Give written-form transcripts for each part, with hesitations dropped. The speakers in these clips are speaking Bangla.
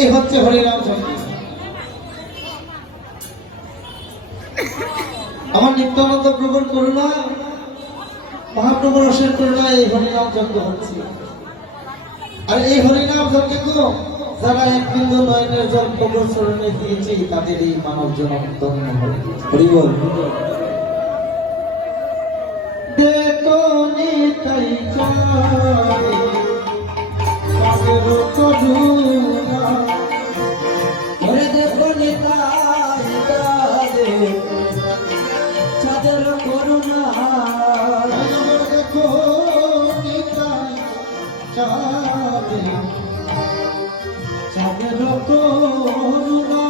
এই হচ্ছে হরিনাম আমার নিত্যানন্দ প্রভুর করুণা, মহাপ্রভু রসের করুণা এই হরিনাম যজ্ঞ হচ্ছে। আর এই হরিনাম যজ্ঞ যারা এক বিন্দু নয়নের জল প্রভুর চরণে দিয়েছে তাদের এই মানব জনম ধন্য হবে। হরি বল। দেখো নিতাই চাঁদে তাদের করুণা, ওরে দেখো নিতাই চাঁদে চাঁদের করুণা, দেখো নিতাই চাঁদে চাঁদের করুণা,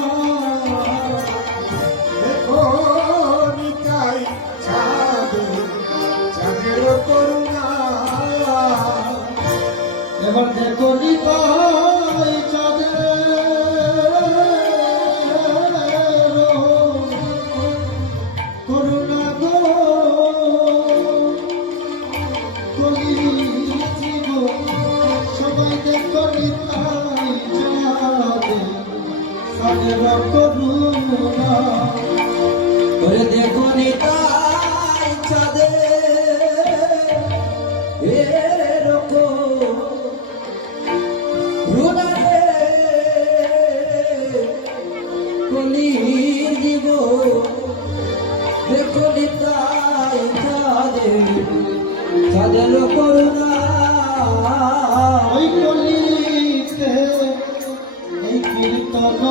দেখো নিতাই চাঁদে চাঁদের করুণা, এবার দেখো নিতাই চাঁদের করুণা গো, কলি জীব সবাই দেখো নিতাই চাঁদে চাঁদের করুণা, ওরে দেখো নিতাই চাঁদে জীব দেখো নিতাই চাঁদের করুণা, ওই কলিতে এই কীর্তন